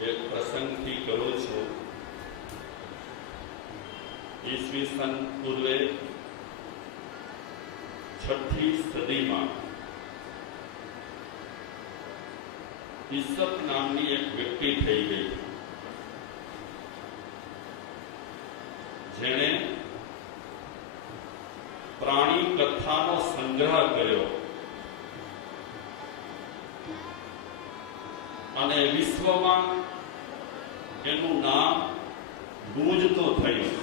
એક પ્રસંગથી કરું છું। ઈસવીસન પૂર્વે 6ઠી સદીમાં ઈસપ નામની એક વ્યક્તિ થઈ ગઈ, જેણે પ્રાણી કથાનો સંગ્રહ કર્યો અને વિશ્વમાં એનું નામ ગૂંજતું થયું।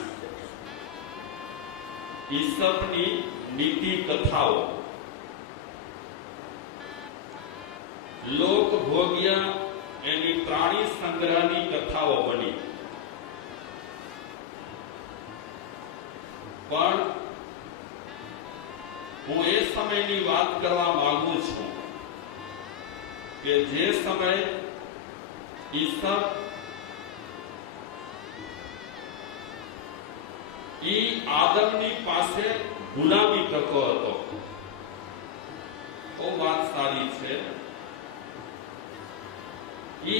ઈસપની નીતિ કથાઓ લોકભોગ્ય એની પ્રાણી સંગ્રહની કથાઓ બની। પણ હું એ સમયની વાત કરવા માંગુ છું કે જે સમયે ઈસપ આદમની પાસે ગુલામી કરતો હતો। બહુ વાત સારી છે।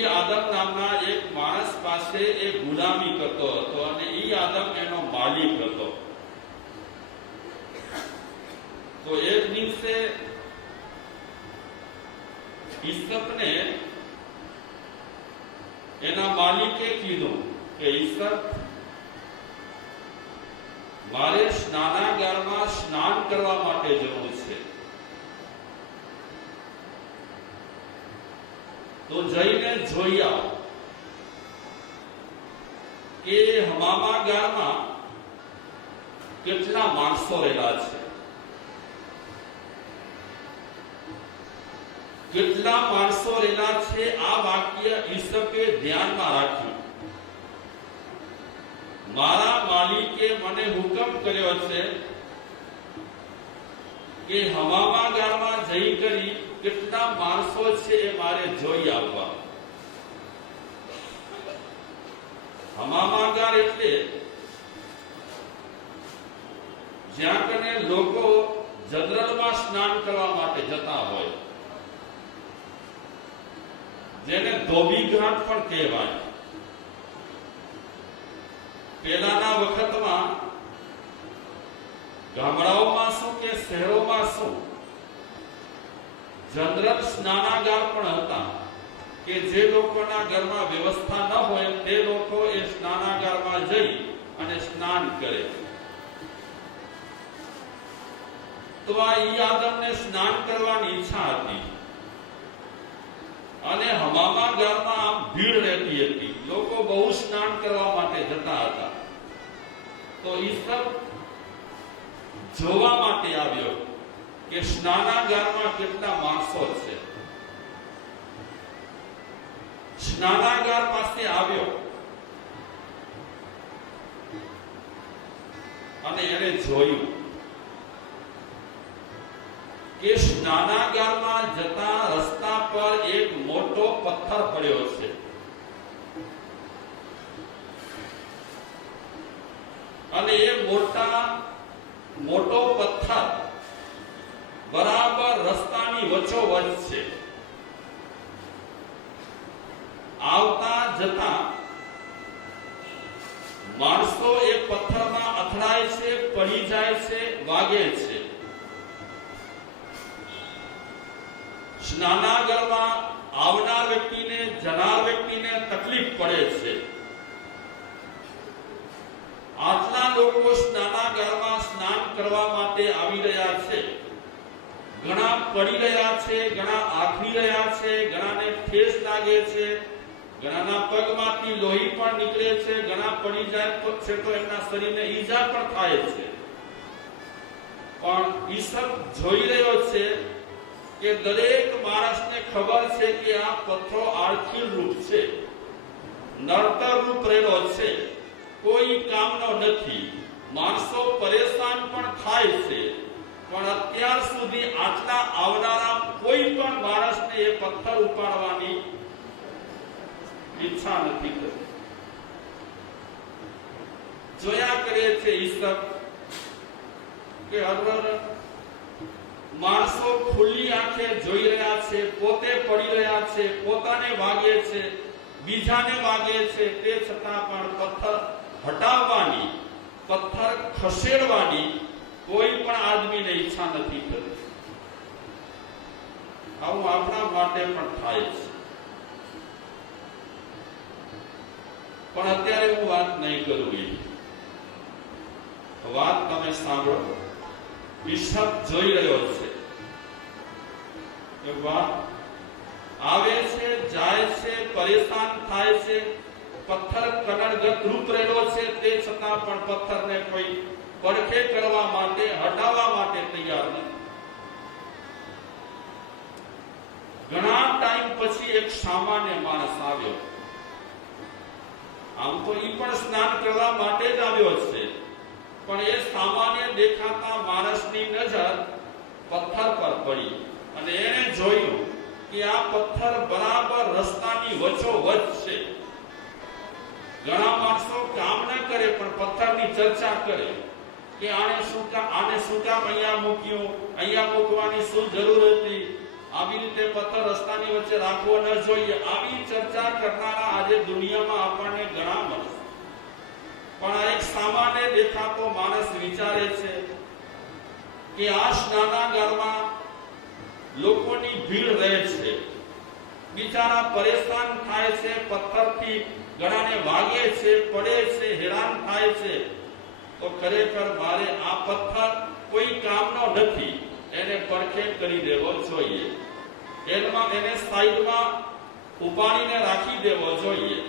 આદમ નામના એક માણસ પાસે એ ગુલામી કરતો હતો અને આદમ એનો માલિક હતો। તો એક દિવસે ઈસપને એના માલિકે કીધું કે ઈસપ, મારે સ્નાનાગારમાં સ્નાન કરવા માટે જવું છે, તો જઈને જોઈ આવો કે હમામાગારમાં કેટલા માણસો રહેલા છે, કેટલા માણસો રહેલા છે। આ વાક્ય ઈસપે ધ્યાનમાં રાખ્યું। મારા માલિકે મને હુકમ કર્યો છે કે હમામાગારમાં જઈ કરી કેટલા માણસો છે એ મારે જોઈ આવવા। હમામાગાર એટલે જ્યાં કને લોકો જનરલમાં સ્નાન કરવા માટે જતા હોય, જેને ધોબી ઘાટ પણ કહેવાય। પહેલાના વખતમાં ગામડાઓમાં શું કે શહેરોમાં શું, જનરલ સ્નાનાગાર પણ હતા કે જે લોકોના ઘરમાં વ્યવસ્થા ન હોય તે લોકો એ સ્નાનાગારમાં જઈ અને સ્નાન કરે। તો આ આદમને સ્નાન કરવાની ઈચ્છા હતી અને હમામાગારમાં આમ ભીડ રહેતી હતી, લોકો બહુ સ્નાન કરવા માટે જતા હતા। તો ઈસપ જોવા માટે આવ્યો કે સ્નાનાગારમાં કેટલા માણસો છે। સ્નાનાગાર પાસે આવ્યો અને એને જોયું કે સ્નાનાગારમાં જતા રસ્તા પર એક મોટો પથ્થર પડ્યો છે અને એ મોટો પથ્થર બરાબર રસ્તાની વચ્ચોવચ્ચ છે। આવતા જતા માણસો એ પથ્થરમાં અથડાય છે, પડી જાય છે, વાગે છે। સ્નાનાગારમાં આવનાર વ્યક્તિને, જનાર વ્યક્તિને તકલીફ પડે છે। આટલા લોકો સ્નાનાગારમાં સ્નાન કરવા માટે આવી રહ્યા છે, ઘણા પડી રહ્યા છે, ઘણા આખરી રહ્યા છે, ઘણાને ઠેસ લાગે છે, ઘણાના પગમાંથી લોહી પણ નીકળે છે, ઘણા પડી જાય છે તો એમના શરીરને ઈજા પણ થાય છે। પણ ઈસપ જોઈ રહ્યો છે કે દરેક માણસને ખબર છે કે આ પથ્થરો આળખી રૂપ છે, નડતર રૂપ રહેલો છે, કોઈ કામનો નથી। માણસો પરેશાન પણ થાય છે, પણ અત્યાર સુધી આટલા આવનારા કોઈ પણ માણસને એ પથ્થર ઉપાડવાની ઈચ્છા નથી કરી। જોયા કરે છે ઈસપ કે માણસો ખુલ્લી આંખે જોઈ રહ્યા છે, પોતે પડી રહ્યા છે, પોતાને વાગે છે, બીજાને વાગે છે તે છતાં પણ પથ્થર હટાવવાની, પથ્થર ખસેડવાની કોઈ પણ આદમીને ઈચ્છા નથી થતી. આવું આપણા માટે પણ થાય છે. પણ અત્યારે હું વાત નહીં કરું. એ વાત તમે સાંભળો. ઈસબ જોઈ રહ્યો છે કે વાત આવે છે, જાય છે, પરેશાન થાય છે, પથ્થર કનડગત રૂપ રહેલો છે, તે છતાં પણ પથ્થરને કોઈ પડખે કરવા માટે, હટાવવા માટે તૈયાર નથી. ઘણા ટાઈમ પછી એક સામાન્ય માણસ આવ્યો. આમ તો ઈ પણ સ્નાન કરવા માટે જ આવ્યો છે, પણ એ સામાન્ય દેખાતા માણસની નજર પથ્થર પર પડી અને એને જોયું કે આ પથ્થર બરાબર રસ્તાની વચ્ચોવચ્ચ છે. ઘણા માણસો કામ ન કરે પણ પથ્થરની ચર્ચા કરે કે આને શું કામ અહીંયા મૂક્યું, અહીંયા મૂકવાની શું જરૂર હતી, આવી રીતે પથ્થર રસ્તાની વચ્ચે રાખવો ન જોઈએ. આવી ચર્ચા કરનારા આજે દુનિયામાં આપણને ઘણા મળે. પણ આ એક સામાન્ય દેખાતો માણસ વિચારે છે કે આ સ્નાનાગારમાં લોકોની ભીડ રહે છે, બિચારા પરેશાન થાય છે, પથ્થરથી ઘણાને વાગે છે, પડે છે, હેરાન થાય છે. તો ખરેખર મારે આ પથ્થર કોઈ કામનો નથી, એને પડખે કરી દેવો જોઈએ, એને સાઈડમાં ઉપાડીને રાખી દેવો જોઈએ.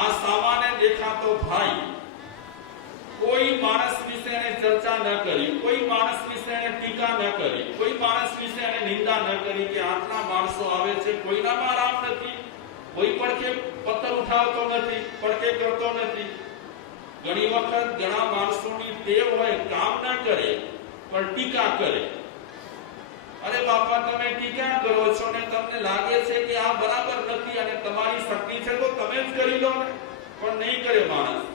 આ સામાન્ય દેખાતો ભાઈ કોઈ માણસ વિશે એને ચર્ચા ન કરી, કોઈ માણસ વિશે એને ટીકા ન કરી, કોઈ માણસ વિશે એને નિંદા ન કરી કે આટલા માણસો આવે છે, કોઈનામાં આરામ નથી, કોઈ પડખે પથ્થર ઉઠાવતો નથી, પડખે કરતો નથી. ઘણી વખત ઘણા માણસોની ટેવ હોય, કામ ન કરે પણ ટીકા કરે. અરે બાપા, તમે ટીકા કરો છો ને તમને લાગે છે કે આ બરાબર નથી અને તમારી શક્તિ છે તો તમે જ કરી લો ને, પણ નહીં કરે માણસ.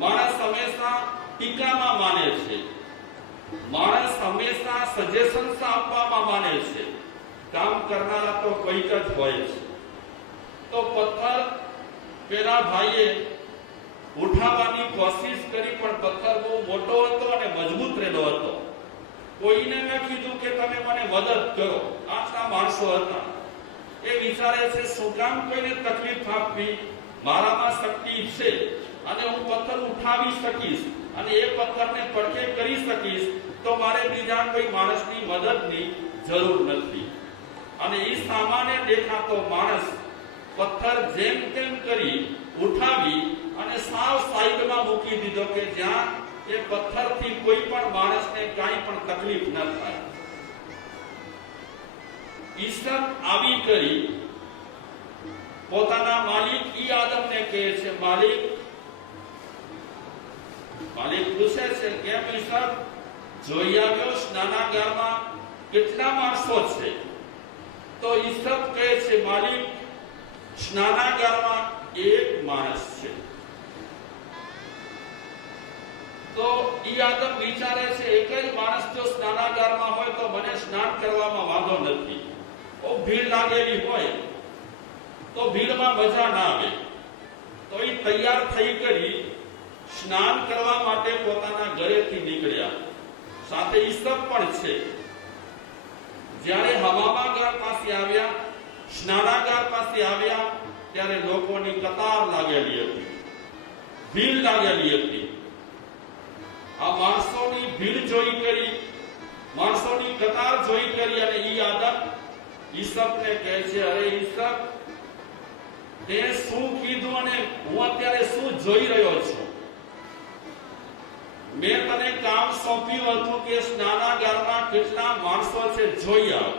માણસ હંમેશા ટીકામાં માને છે, માણસ હંમેશા સજેશન્સ આપવામાં માને છે. કામ કરનારા તો કોઈક જ હોય છે. તો પથ્થર પેલા ભાઈએ ઉઠાવવાની કોશિશ કરી પણ પથ્થર બહુ મોટો હતો અને મજબૂત રહેલો હતો. કોઈને ન કીધું કે તમે મને મદદ કરો. આટલા માણસો હતા. એ વિચારે છે શું કામ કોઈને તકલીફ આપવી, મારામાં શક્તિ છે અને હું પથ્થર ઉઠાવી શકીશ અને એ પથ્થરને પડખે કરી શકીશ, તો મારે બીજા કોઈ માણસની મદદની જરૂર નથી. અને એ સામાન્ય દેખાતો માણસ પથ્થર જેમ તેમ કરી ઉઠાવી અને સાવ સાઈડમાં મૂકી દીધો કે જ્યાં એ પથ્થરથી કોઈ પણ માણસને કાંઈ પણ તકલીફ ન થાય. ઈસબ આવી કરી પોતાના માલિક ઈ આદમને કહે છે, માલિક પૂછે છે કેમ ઈસબ જોઈ આવ્યો સ્નાનાગારમાં કેટલા માણસો છે? તો ઈસબ કહે છે, માલિક સ્નાનાગારમાં એક માણસ છે. તો ઈ આદમ વિચારે છે એક જ માણસ જો સ્નાનાગારમાં હોય તો મને સ્નાન કરવામાં વાંધો નથી. ઓ ભીડ લાગેલી હોય તો ભીડમાં મજા ના આવે. તો ઈ તૈયાર થઈ કરી સ્નાન કરવા માટે પોતાના ઘરેથી નીકળ્યા. સાથે ઈસબ પણ છે. જ્યારે હવામાગાર પાસે આવ્યા, સ્નાનાગાર પાસે આવ્યા, ત્યારે લોકોની કતાર લાગેલી હતી, ભીડ લાગેલી હતી. આ માણસોની ભીડ જોઈ કરી, માણસોની કતાર જોઈ કરી અને ઈ આદમ ઈસબને કહે છે, અરે ઈસબ, તે શું કીધું અને હું અત્યારે શું જોઈ રહ્યો છું? મેં તને કામ સોંપ્યું હતું કે સ્નાનાગારમાં કેટલા માણસો છે જોઈ આવ,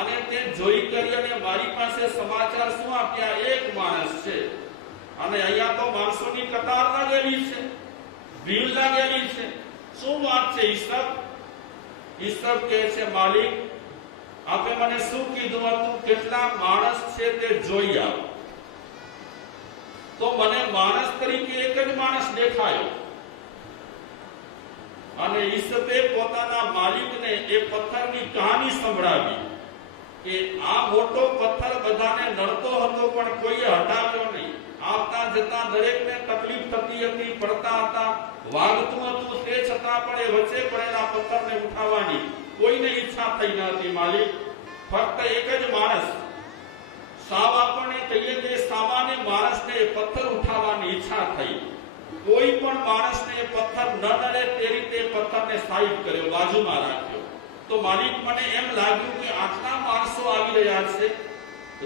અને તે જોઈ કરી અને મારી પાસે સમાચાર શું આપ્યા? એક માણસ છે. અને અહીંયા તો માણસોની કતાર લાગેલી છે, ભીડ લાગેલી છે. શું વાત છે ઈસબ? ઈસબ કહે છે, માલિક આપે મને શું કીધું હતું? કેટલા માણસ છે તે જોઈ આવ. તો મને માણસ તરીકે એક જ માણસ દેખાયો. અને ઈસબે પોતાના માલિકને એ પથ્થરની કહાની સંભળાવી કે આ મોટો પથ્થર બધાને નડતો હતો પણ કોઈએ હટાવ્યો નહીં. આવતા જતા દરેકને તકલીફ થતી હતી, પડતા હતા, વાગતું હતું, તે છતાં પણ એ વચ્ચે પડેલા પથ્થરને ઉઠાવવાની કોઈને ઈચ્છા થઈ ન હતી. માલિક, ફક્ત એક જ માણસ, સાવ આપણને કહીએ કે સામાન્ય માણસને એ પથ્થર ઉઠાવવાની ઈચ્છા થઈ. કોઈ પણ માણસને એ પથ્થર ન નડે તે રીતે પથ્થરને સાઈડ કર્યો, બાજુમાં રાખ્યો. તો માલિક, મને એમ લાગ્યું કે આટલા માણસો આવી રહ્યા છે,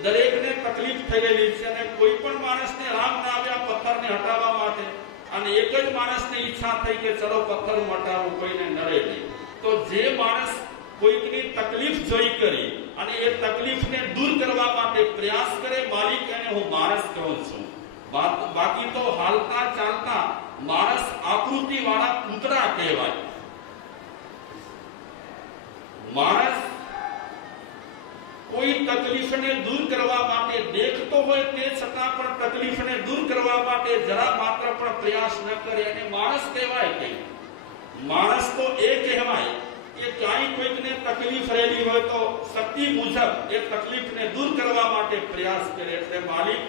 દરેકને તકલીફ થઈ રહેલી છે, અને કોઈ પણ માણસને રામ ના આવ્યા પથ્થરને હટાવવા માટે, અને એક જ માણસને ઈચ્છા થઈ કે ચલો પથ્થર હટાવું, કોઈને નડે નહીં. તો જે માણસ કોઈકની તકલીફ જોઈ કરી અને એ તકલીફને દૂર કરવા માટે પ્રયાસ કરે, માલિક, એને હું માણસ કહું છું. બાકી તો હાલતા ચાલતા માણસ આકૃતિ વાળા કૂતરા કહેવાય. માણસ કોઈ તકલીફને દૂર કરવા માટે દેખતો હોય તે છતાં પણ તકલીફને દૂર કરવા માટે જરા માત્ર પણ પ્રયાસ ન કરે અને માણસ કહેવાય. કે માણસ તો એ કહેવાય કે ક્યાંય કોઈકને તકલીફ રહેલી હોય તો શક્તિ મુજબ એ તકલીફને દૂર કરવા માટે પ્રયાસ કરે. એટલે માલિક,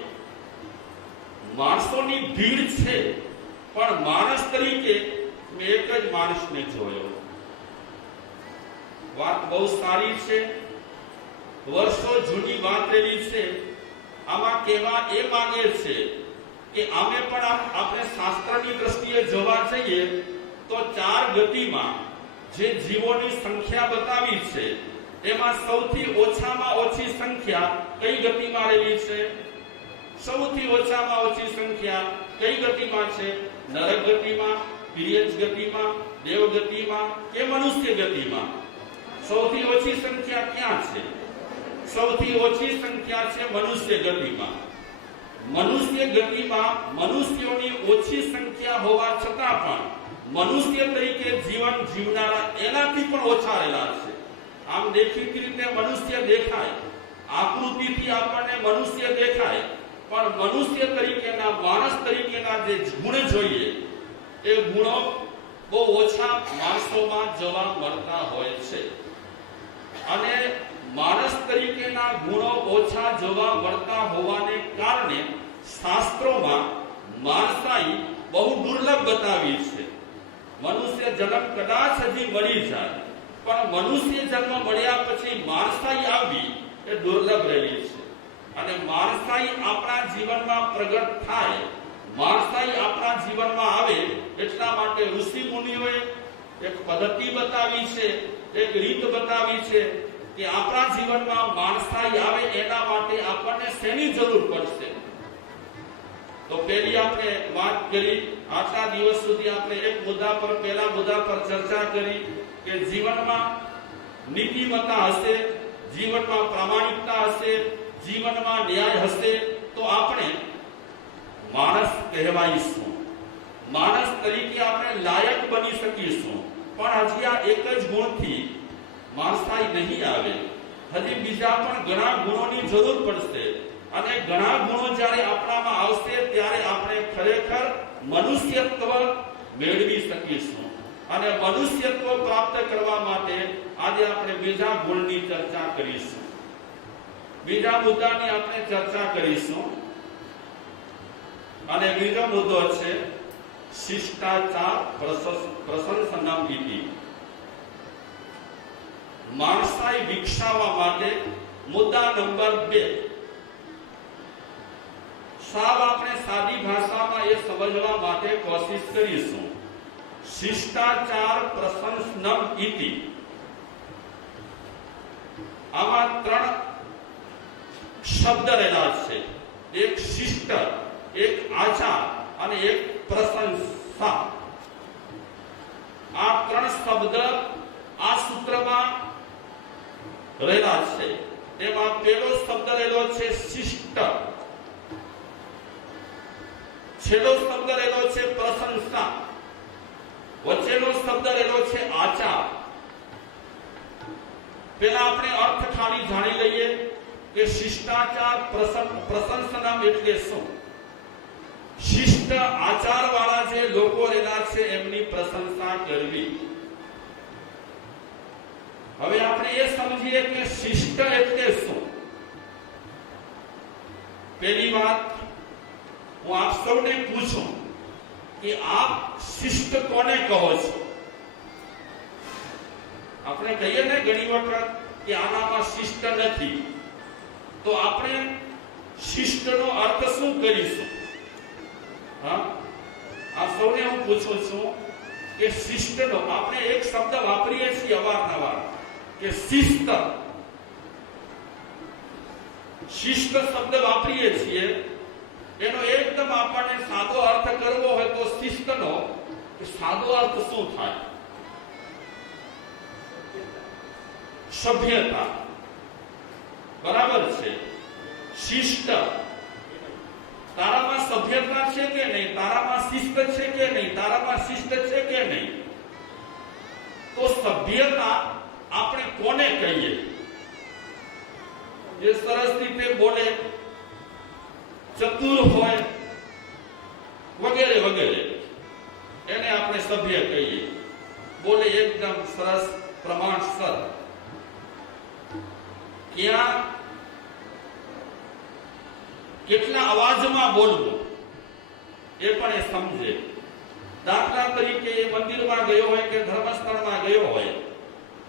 માણસોની ભીડ છે, પણ માણસ તરીકે મેં એક જ માણસને જોયો. વાત બહુ સારી છે, વર્ષો જૂની વાત રહેલી છે. આમાં કહેવા એ માંગે છે કે અમે પણ આપણે શાસ્ત્રની દ્રષ્ટિએ જોવા જઈએ તો 4 ગતિમાં જે જીવોની સંખ્યા બતાવી છે એમાં સૌથી ઓછામાં ઓછી સંખ્યા કઈ ગતિમાં રહેલી છે? સૌથી ઓછામાં ઓછી સંખ્યા કઈ ગતિમાં છે? નરક ગતિમાં, પિર્યજ ગતિમાં, દેવ ગતિમાં કે મનુષ્ય ગતિમાં? સૌથી ઓછી સંખ્યા ક્યાં છે? સૌથી ઓછી સંખ્યા છે મનુષ્ય ગતિમાં. મનુષ્ય ગતિમાં મનુષ્યોની ઓછી સંખ્યા હોવા છતાં પણ મનુષ્ય તરીકે જીવન જીવનારા એનાથી પણ ઓછા રહેલા છે. આમ દેખીતી રીતે મનુષ્ય દેખાય, આકૃતિથી આપણને મનુષ્ય દેખાય, પણ મનુષ્ય તરીકેના, માણસ તરીકેના જે ગુણ જોઈએ એ ગુણો બહુ ઓછા માણસોમાં જોવા મળતા હોય છે. અને માણસ તરીકેના ગુણો ઓછા જોવા મળતા હોવાને કારણે શાસ્ત્રોમાં માણસાઈ બહુ દુર્લભ બતાવી છે. મનુષ્ય જન્મ કદાચ હજી મળી જાય, પણ મનુષ્ય જન્મ મળ્યા પછી માણસાઈ આવી એ દુર્લભ રહેલી છે. અને માણસાઈ આપણા જીવનમાં પ્રગટ થાય, માણસાઈ આપણા જીવનમાં આવે એટલા માટે ઋષિ મુનિઓએ એક પદ્ધતિ બતાવી છે, એક રીત બતાવી છે કે આપણા જીવનમાં માણસાઈ આવે એના માટે આપણને શેની જરૂર પડશે. તો પહેલી આપણે વાત કરી, આટલા દિવસ સુધી આપણે એક મુદ્દા પર, પહેલા મુદ્દા પર ચર્ચા કરી કે જીવનમાં નીતિમત્તા હશે, જીવનમાં પ્રામાણિકતા હશે, જીવનમાં ન્યાય હશે તો આપણે માણસ કહેવાઈશું, માણસ તરીકે આપણે લાયક બની શકીશું. પણ હજી આ એક જ ગુણથી માણસાઈ નહીં આવે, હજી બીજા પણ ઘણા ગુણોની જરૂર પડશે. અને ઘણા ગુણો જ્યારે આપણામાં આવશે ત્યારે આપણે ખરેખર મનુષ્યત્વ મેળવી શકીશું. અને મનુષ્યત્વ પ્રાપ્ત કરવા માટે આજે આપણે બીજા ગુણની ચર્ચા કરીશું, બીજા મુદ્દાની આપણે ચર્ચા કરીશું. અને બીજો મુદ્દો છે શિષ્ટાચાર પ્રશંસનમ ઇતિ. માણસાઈ વિકસાવવા માટે મુદ્દા નંબર 2. સાવ આપણે સાદી ભાષામાં એ સમજવા માટે કોશિશ કરીશું. શિષ્ટાચાર પ્રશંસનમ ઇતિ. આમાં 3 શબ્દ રહેલા છે, એક શિષ્ટ, એક આચાર અને એક પ્રશંસા. આ 3 શબ્દ આ સૂત્રમાં રહેલા છે. તેમાં પહેલો શબ્દ રહેલો છે શિષ્ટ, છેલ્લો શબ્દ રહેલો છે પ્રશંસા, વચ્ચેનો શબ્દ રહેલો છે આચાર. પહેલા આપણે અર્થ ખાલી જાણી લઈએ કે શિષ્ટાચાર પ્રશંસનમ એટલે શું. શિષ્ટ આચાર વાળા જે લોકો રહેલા છે એમની પ્રશંસા કરવી. હવે આપણે એ સમજીએ કે શિષ્ટ એટલે શું. पहली बात હું આપ સૌને પૂછું કે આપ શિષ્ટ કોને કહો છો? આપણે કહીએ ને ઘણી વખત કે આનામાં શિષ્ટ નથી, તો આપણે શિષ્ટનો અર્થ શું કરીશું? હા, આપ સૌને હું પૂછું છું કે શિષ્ટનો આપણે એક શબ્દ વાપરીએ છીએ અવારનવાર કે શિસ્ત. શિષ્ટ શબ્દ વાપરીએ છીએ, એનો એકદમ આપણને સાદો અર્થ કરવો હોય તો શિસ્તનો સાદો અર્થ શું થાય? સભ્યતા. બરાબર છે. શિષ્ટ. તારામાં સભ્યતા છે કે નહીં? તારામાં શિસ્ત છે કે નહીં? તારામાં શિસ્ત છે કે નહીં? તો સભ્યતા આપણે કોને કહીએ? જે સરસ રીતે બોલે, ચતુર હોય, વગેરે વગેરે, એને આપણે સભ્ય કહીએ. બોલે એકદમ સરસ, પ્રમાણસર. ક્યાં કેટલા અવાજમાં બોલવું એ પણ એ સમજે. દાખલા તરીકે એ મંદિરમાં ગયો હોય કે ધર્મસ્થળમાં ગયો હોય,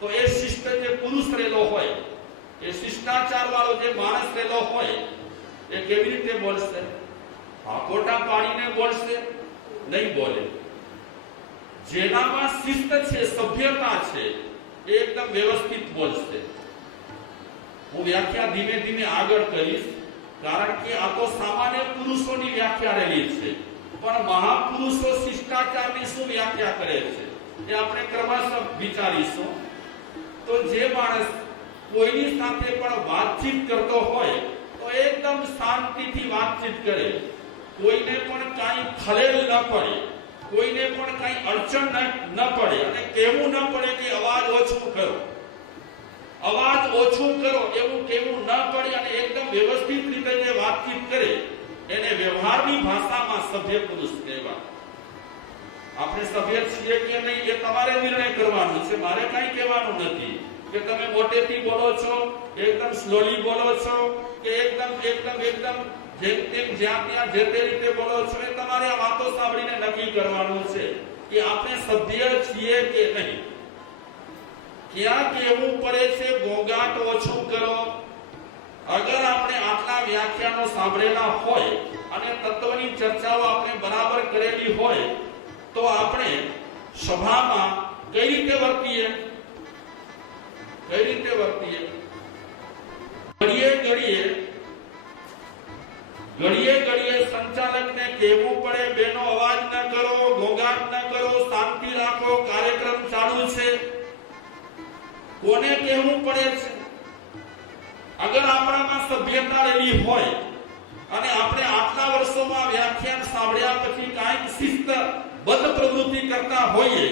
તો એ શિષ્ટ જે પુરુષ રહેલો હોય, એ શિષ્ટાચાર વાળો જે માણસ રહેલો હોય, એ કેવી રીતે બોલશે? હાકોટા પાડીને બોલશે? નહીં બોલે. જેનામાં શિસ્ત છે, સભ્યતા છે, એ એકદમ વ્યવસ્થિત બોલશે. હું વ્યાખ્યા ધીમે ધીમે આગળ કરીશ, કારણ કે આ તો સામાન્ય પુરુષોની વ્યાખ્યા રહેલી છે, પણ મહાપુરુષો શિષ્ટાચારની શું વ્યાખ્યા કરે છે એ આપણે ક્રમશઃ વિચારીશું. તો જે માણસ કોઈની સાથે પણ વાતચીત કરતો હોય તો એકદમ શાંતિથી વાતચીત કરે, કોઈને પણ કાંઈ ખલેલ ન પડે, કોઈને પણ કાંઈ અડચણ ન પડે, અને કહેવું ન પડે કે અવાજ ઓછું કરો, અવાજ ઓછું કરો એવું કહેવું ન પડે, અને એકદમ વ્યવસ્થિત રીતે જે વાતચીત કરે એને વ્યવહારની ભાષામાં સભ્ય પુરુષ કહેવાય. આપણે સભ્ય છીએ કે નહીં એ તમારે નિર્ણય કરવાનો છે, મારે કાંઈ કહેવાનું નથી કે તમે મોટેથી બોલો છો, એકદમ સ્લોલી બોલો છો, કે એકદમ એકદમ એકદમ જેમ તેમ જ્યાં ત્યાં જે તે રીતે બોલો છો. એ તમારે આ વાતો સાંભળીને નક્કી કરવાનું છે કે આપણે સભ્ય છીએ કે નહીં. ક્યાં કહેવું પડે છે ઘોંઘાટ ઓછું કરો? અગર આપણે આટલા વ્યાખ્યાનો સાંભળેલા હોય અને તત્વની ચર્ચાઓ આપણે બરાબર કરેલી હોય, તો આપણે સભામાં કઈ રીતે વર્તીએ? કઈ રીતે વર્તીએ? ઘડીએ સંચાલકને કહેવું પડે, બેનો અવાજ ન કરો, ઘોંઘાટ ન કરો, શાંતિ રાખો, કાર્યક્રમ ચાલુ છે. કોને કહેવું પડે છે? અગર આપણામાં સભ્યતા રહેલી હોય અને આપણે આટલા વર્ષોમાં વ્યાખ્યાન સાંભળ્યા પછી કાંઈક શિસ્તબદ્ધ પ્રવૃત્તિ કરતા હોઈએ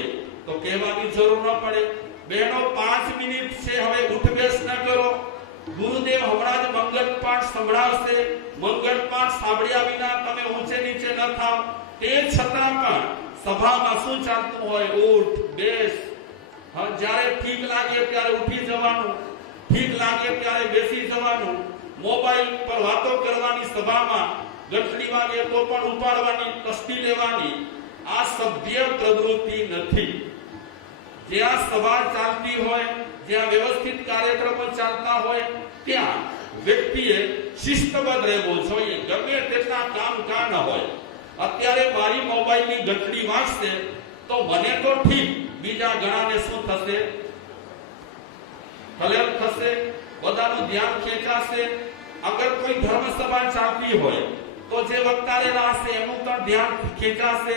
તો કહેવાની જરૂર ન પડે. બહેનો 5 મિનિટ છે, હવે ઉઠબેસ ન કરો. ગુરુદેવ હમણાં જ મંગળ પાઠ સંભળાવશે, મંગળ પાઠ સાંભળ્યા વિના તમે ઊંચે નીચે ન થાવ. તે છતાં પણ સભામાં શું ચાલતું હોય? ઉઠ બેસ. જ્યારે ઠીક લાગે ત્યારે ઉઠી જવાનું, ઠીક લાગે ત્યારે બેસી જવાનું. મોબાઈલ પર વાતો કરવાની, સભામાં ગઠડી વાગે તો પણ ઉપાડવાની, કસ્તી લેવાની. આ સભ્ય પ્રવૃત્તિ નથી. જ્યાં સભા ચાલતી હોય, જ્યાં વ્યવસ્થિત કાર્યક્રમો ચાલતા હોય, ત્યાં વ્યક્તિએ શિસ્તબદ્ધ રહેવું જોઈએ, ગમે તેટલા કામ ન હોય. અત્યારે મારી મોબાઈલની ગઠડી વાગશે તો મને તો ઠીક, બીજા ઘણાને શું થશે? ખલેલ થશે, બધાનું ધ્યાન ખેંચાશે. અગર કોઈ ધર્મસભા ચાલતી હોય તો જે વક્તા રહેલા હશે એનું પણ ધ્યાન ખેંચાશે.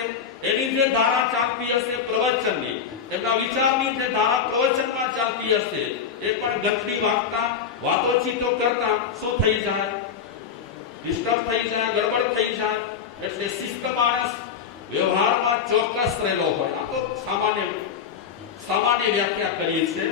એની જે ધારા ચાલતી હશે પ્રવચનની, એમના વિચારની જે ધારા પ્રવચનમાં ચાલતી હશે, એ પણ ગઠડી વાગતા, વાતોચીતો કરતા શું થઈ જાય? ડિસ્ટર્બ થઈ જાય, ગડબડ થઈ જાય. એટલે શિસ્ત માણસ વ્યવહારમાં ચોક્કસ રહેલો હોય. આ તો સામાન્ય વ્યાખ્યા કરીએ છીએ.